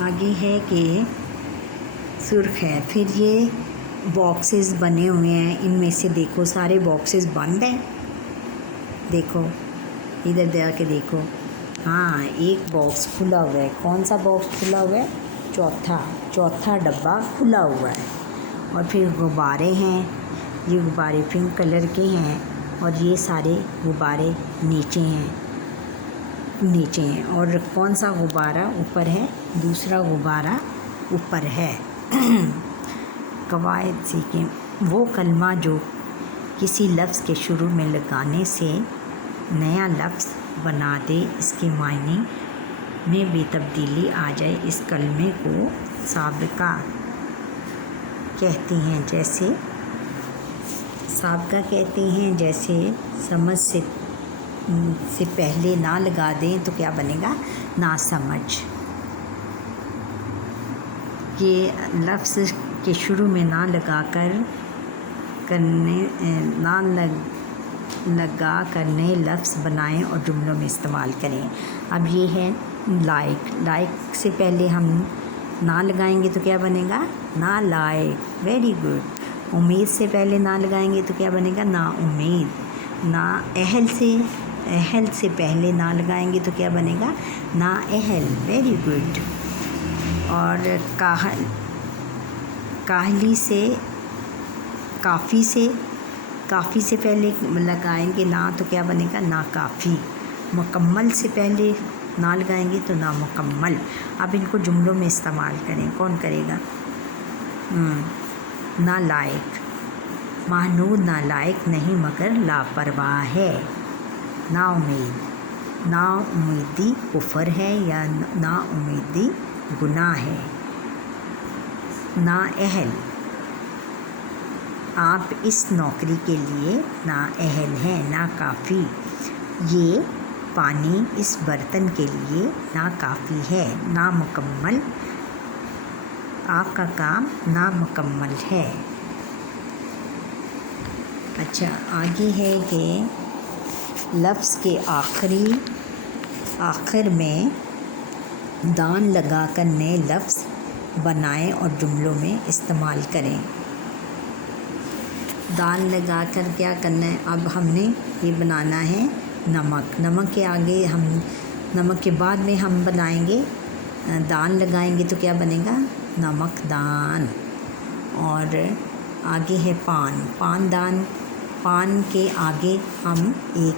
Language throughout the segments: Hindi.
आगे है कि सुर्ख है। फिर ये बॉक्सेस बने हुए हैं, इनमें से देखो सारे बॉक्सेस बंद हैं। देखो इधर दे के देखो, हाँ एक बॉक्स खुला हुआ है। कौन सा बॉक्स खुला हुआ है? चौथा डब्बा खुला हुआ है। और फिर गुब्बारे हैं, ये गुब्बारे पिंक कलर के हैं और ये सारे गुब्बारे नीचे हैं। और कौन सा गुब्बारा ऊपर है? दूसरा गुब्बारा ऊपर है। कवायद सीखें। वो कलमा जो किसी लफ्ज़ के शुरू में लगाने से नया लफ्ज़ बना दे, इसके मायने में बेतब्दीली आ जाए, इस कलमे को साबिका कहते हैं। जैसे साबिका कहते हैं, जैसे समझ से पहले ना लगा दें तो क्या बनेगा? ना समझ। ये लफ्ज़ के शुरू में ना लगा कर नए लफ्ज़ बनाएं और जुमलों में इस्तेमाल करें। अब ये है लाइक से पहले हम ना लगाएंगे तो क्या बनेगा? ना लाइक। Very good. उम्मीद से पहले ना लगाएंगे तो क्या बनेगा? ना उम्मीद। ना अहल से पहले ना लगाएंगे तो क्या बनेगा? ना अहल। Very good. और काफ़ी से पहले लगाएंगे ना तो क्या बनेगा? ना काफ़ी। मुकम्मल से पहले ना लगाएंगे तो ना मुकम्मल। अब इनको जुमलों में इस्तेमाल करें। कौन करेगा? ना लायक। महनूद ना लायक नहीं मगर लापरवाह है। ना उम्मीद। ना उम्मीदी कुफर है या ना उम्मीदी गुनाह है। ना अहल। आप इस नौकरी के लिए ना अहल हैं। ना काफ़ी। ये पानी इस बर्तन के लिए ना काफ़ी है। ना मुकम्मल। आपका काम नामुकम्मल है। अच्छा, आगे है कि लफ्ज़ के आखिर में दान लगाकर नए लफ्ज़ बनाएं और जुमलों में इस्तेमाल करें। दान लगाकर क्या करना है? अब हमने ये बनाना है नमक के बाद में हम बनाएंगे दान लगाएंगे तो क्या बनेगा? नमक दान। और आगे है पान के आगे हम एक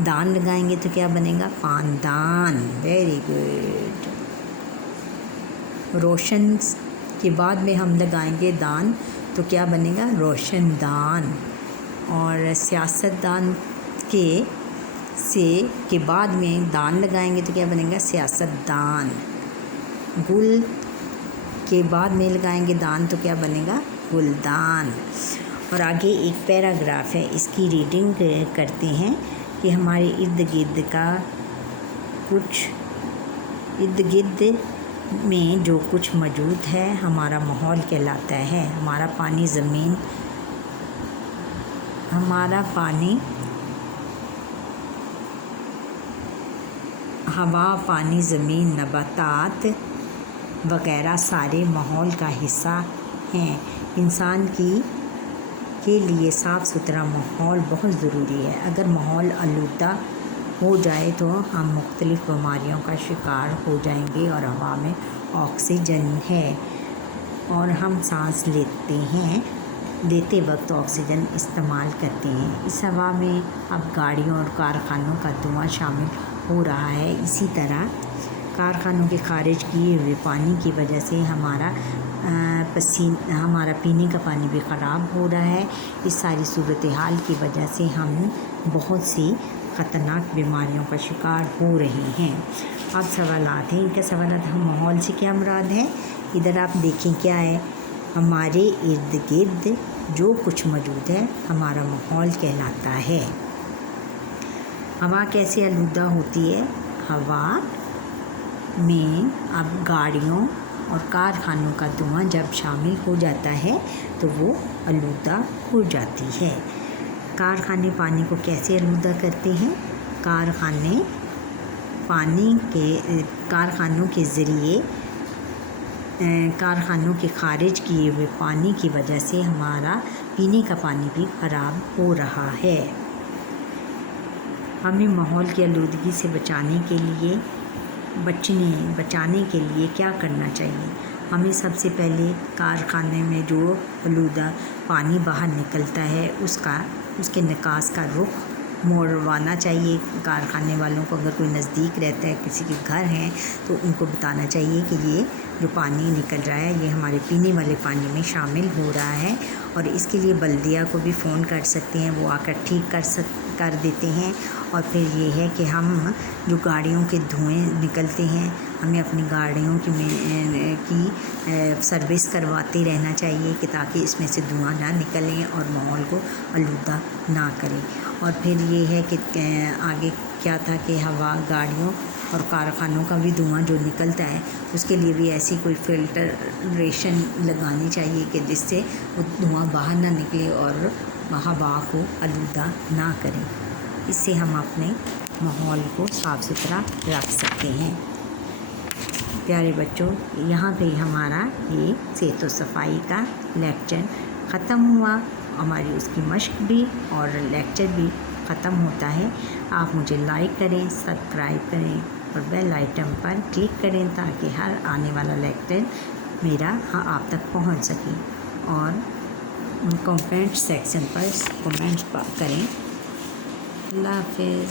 दान लगाएंगे तो क्या बनेगा? पानदान। Very good. रोशन के बाद में हम लगाएंगे दान तो क्या बनेगा? रोशनदान। और सियासतदान के बाद में दान लगाएंगे तो क्या बनेगा? सियासतदान। गुल के बाद में लगाएंगे दान तो क्या बनेगा? गुलदान। और आगे एक पैराग्राफ है, इसकी रीडिंग करते हैं कि हमारे इर्द गिर्द में जो कुछ मौजूद है हमारा माहौल कहलाता है। हमारा हवा, पानी, ज़मीन, नबातात वगैरह सारे माहौल का हिस्सा हैं। इंसान के लिए साफ़ सुथरा माहौल बहुत ज़रूरी है। अगर माहौल आलूदा हो जाए तो हम मुख्तलिफ़ बीमारियों का शिकार हो जाएंगे। और हवा में ऑक्सीजन है और हम सांस लेते वक्त ऑक्सीजन इस्तेमाल करते हैं। इस हवा में अब गाड़ियों और कारखानों का धुआं शामिल हो रहा है। इसी तरह कारखानों के खारिज किए हुए पानी की वजह से हमारा पीने का पानी भी ख़राब हो रहा है। इस सारी सूरत हाल की वजह से हम बहुत सी ख़तरनाक बीमारियों का शिकार हो रहे हैं। अब सवालात हैं। इनका सवालात हम माहौल से क्या मुराद है? इधर आप देखें क्या है? हमारे इर्द गिर्द जो कुछ मौजूद है हमारा माहौल कहलाता है। हवा कैसे आलूदा होती है? हवा में अब गाड़ियों और कारखानों का धुआं जब शामिल हो जाता है तो वो आलूदा हो जाती है। कारखाने पानी को कैसे आलूदा करते हैं? कारखानों के ज़रिए कारखानों के खारिज किए हुए पानी की वजह से हमारा पीने का पानी भी ख़राब हो रहा है। हमें माहौल की आलूदगी से बचाने के लिए क्या करना चाहिए? हमें सबसे पहले कारखाने में जो आलूदा पानी बाहर निकलता है उसके निकास का रुख मोड़वाना चाहिए। कारखाने वालों को अगर कोई नज़दीक रहता है, किसी के घर हैं, तो उनको बताना चाहिए कि ये जो पानी निकल रहा है ये हमारे पीने वाले पानी में शामिल हो रहा है। और इसके लिए बल्दिया को भी फ़ोन कर सकते हैं, वो आकर ठीक कर देते हैं। और फिर ये है कि हम जो गाड़ियों के धुएँ निकलते हैं, हमें अपनी गाड़ियों की सर्विस करवाते रहना चाहिए कि ताकि इसमें से धुआं ना निकलें और माहौल को आलूदा ना करें। और फिर ये है कि आगे क्या था कि हवा, गाड़ियों और कारखानों का भी धुआं जो निकलता है उसके लिए भी ऐसी कोई फिल्टरेशन लगानी चाहिए कि जिससे वो धुआं बाहर ना निकले और हवा को आलूदा ना करें। इससे हम अपने माहौल को साफ़ सुथरा रख सकते हैं। प्यारे बच्चों, यहाँ पे हमारा ये सेहत व सफाई का लेक्चर ख़त्म हुआ। हमारी उसकी मश्क भी और लेक्चर भी ख़त्म होता है। आप मुझे लाइक करें, सब्सक्राइब करें और बेल आइटम पर क्लिक करें ताकि हर आने वाला लेक्चर मेरा आप तक पहुंच सके। और कमेंट सेक्शन पर कमेंट्स करें। अल्लाह हाफ़िज़।